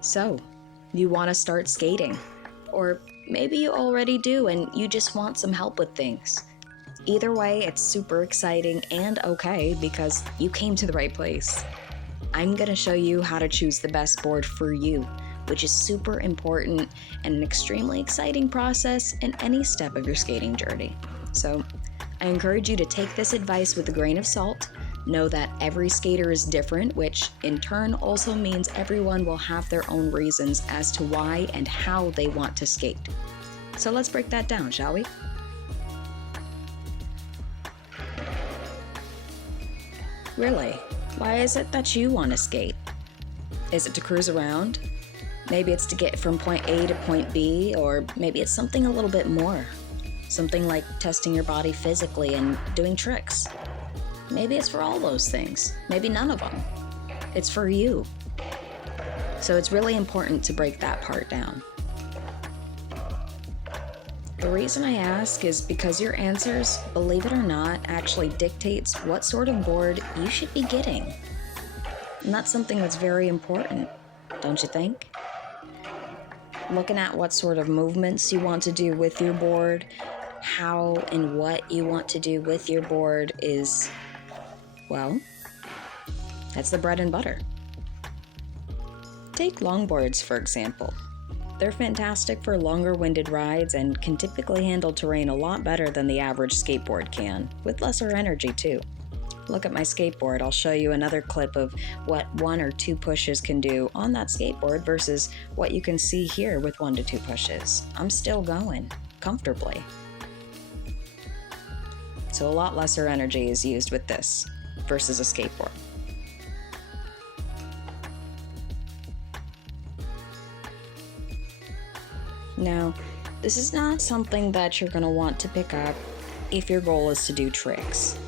So, you want to start skating? Or maybe you already do and you just want some help with things. Either way, it's super exciting and okay because you came to the right place. I'm going to show you how to choose the best board for you, which is super important and an extremely exciting process in any step of your skating journey. So, I encourage you to take this advice with a grain of salt. Know that every skater is different, which in turn also means everyone will have their own reasons as to why and how they want to skate. So let's break that down, shall we? Really, why is it that you want to skate? Is it to cruise around? Maybe it's to get from point A to point B, or maybe it's something a little bit more. Something like testing your body physically and doing tricks. Maybe it's for all those things. Maybe none of them. It's for you. So it's really important to break that part down. The reason I ask is because your answers, believe it or not, actually dictates what sort of board you should be getting. And that's something that's very important, don't you think? Looking at what sort of movements you want to do with your board, how and what you want to do with your board is, well, that's the bread and butter. Take longboards, for example. They're fantastic for longer-winded rides and can typically handle terrain a lot better than the average skateboard can, with lesser energy too. Look at my skateboard. I'll show you another clip of what 1 or 2 pushes can do on that skateboard versus what you can see here with 1 to 2 pushes. I'm still going, comfortably. So a lot lesser energy is used with this versus a skateboard. Now, this is not something that you're going to want to pick up if your goal is to do tricks.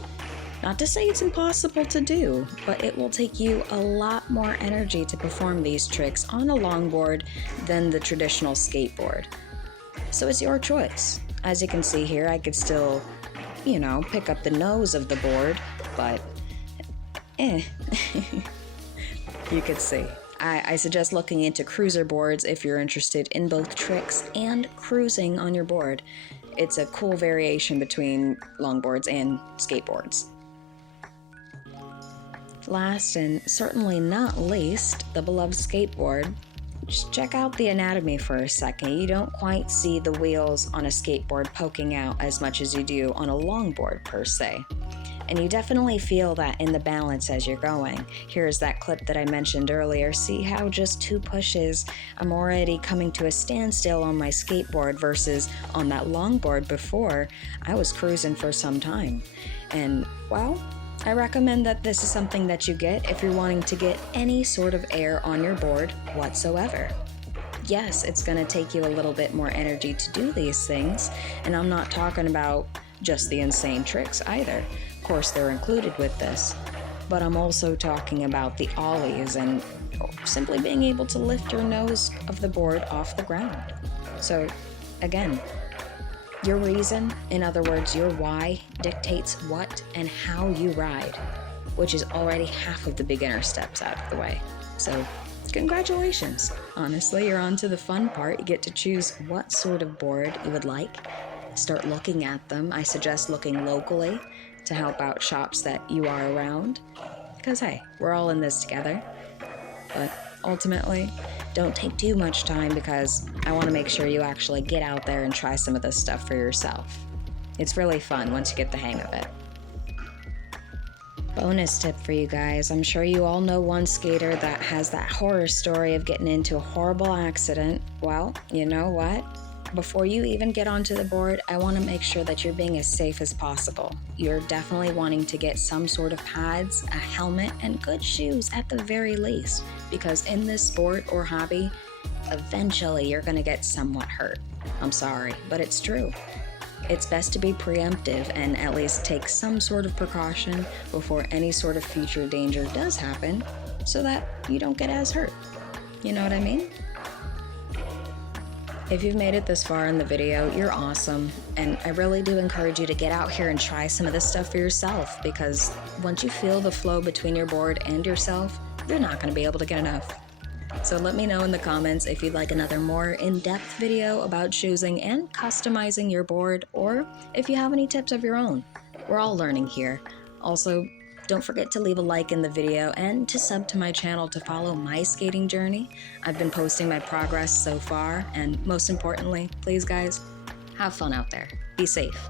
Not to say it's impossible to do, but it will take you a lot more energy to perform these tricks on a longboard than the traditional skateboard. So it's your choice. As you can see here, I could still, pick up the nose of the board, but you could see. I suggest looking into cruiser boards if you're interested in both tricks and cruising on your board. It's a cool variation between longboards and skateboards. Last and certainly not least, the beloved skateboard. Just check out the anatomy for a second. You don't quite see the wheels on a skateboard poking out as much as you do on a longboard per se. And you definitely feel that in the balance as you're going. Here's that clip that I mentioned earlier. See how just 2 pushes, I'm already coming to a standstill on my skateboard versus on that longboard before, I was cruising for some time. And, well, I recommend that this is something that you get if you're wanting to get any sort of air on your board whatsoever. Yes, it's going to take you a little bit more energy to do these things, and I'm not talking about just the insane tricks either. Of course, they're included with this, but I'm also talking about the ollies and simply being able to lift your nose of the board off the ground. So, again, your reason, in other words, your why, dictates what and how you ride, which is already half of the beginner steps out of the way. So, congratulations. Honestly, you're on to the fun part. You get to choose what sort of board you would like. Start looking at them. I suggest looking locally to help out shops that you are around. Because, hey, we're all in this together. But ultimately, don't take too much time because I want to make sure you actually get out there and try some of this stuff for yourself. It's really fun once you get the hang of it. Bonus tip for you guys. I'm sure you all know one skater that has that horror story of getting into a horrible accident. Well, you know what? Before you even get onto the board, I want to make sure that you're being as safe as possible. You're definitely wanting to get some sort of pads, a helmet, and good shoes at the very least, because in this sport or hobby, eventually you're going to get somewhat hurt. I'm sorry, but it's true. It's best to be preemptive and at least take some sort of precaution before any sort of future danger does happen so that you don't get as hurt. You know what I mean? If you've made it this far in the video, you're awesome, and I really do encourage you to get out here and try some of this stuff for yourself, because once you feel the flow between your board and yourself, you're not going to be able to get enough. So let me know in the comments if you'd like another more in-depth video about choosing and customizing your board, or if you have any tips of your own. We're all learning here. Also, don't forget to leave a like in the video and to sub to my channel to follow my skating journey. I've been posting my progress so far, and most importantly, please guys, have fun out there. Be safe.